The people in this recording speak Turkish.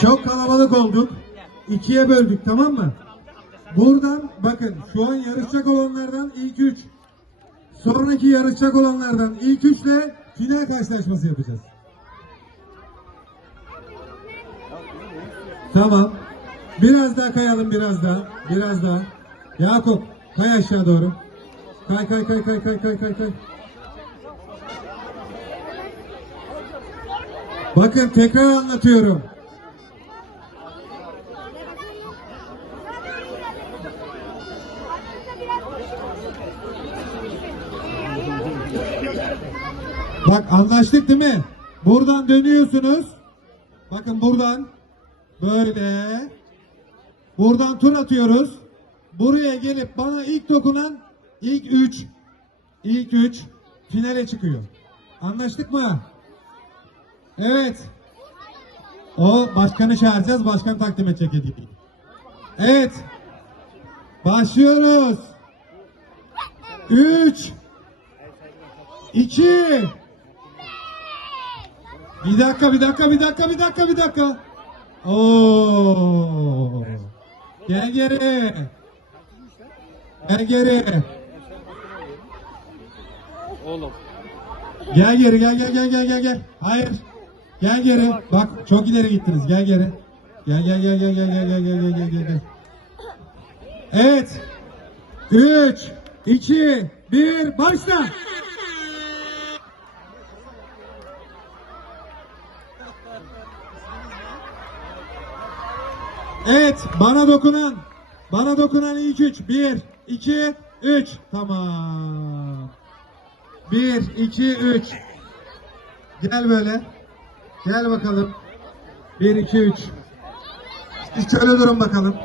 Çok kalabalık olduk. İkiye böldük tamam mı? Buradan bakın şu an yarışacak olanlardan ilk üç. Sonraki yarışacak olanlardan ilk üçle final karşılaşması yapacağız. Tamam. Biraz daha kayalım biraz daha. Biraz daha. Yakup kay aşağı doğru. Kay kay kay kay kay kay kay kay. Bakın tekrar anlatıyorum. Bak anlaştık değil mi? Buradan dönüyorsunuz. Bakın buradan böyle buradan tur atıyoruz. Buraya gelip bana ilk dokunan ilk üç ilk üç finale çıkıyor. Anlaştık mı? Evet. O başkanı çağıracağız. Başkan takdim edecek hediyeyi. Evet. Başlıyoruz. Üç. İki. Bir dakika, bir dakika, bir dakika, bir dakika, bir dakika. Oo. Gel geri. Gel geri. Oğlum. Gel geri, gel gel gel gel gel gel. Hayır. Gel geri. Bak çok ileri gittiniz. Gel geri. Gel gel gel gel gel gel gel gel gel gel gel. Evet. Üç, iki, bir, başla. Evet, bana dokunan, bana dokunan ilk üç. Bir, iki, üç. Tamam. Bir, iki, üç. Gel böyle. Gel bakalım. Bir, iki, üç. Şöyle durun bakalım.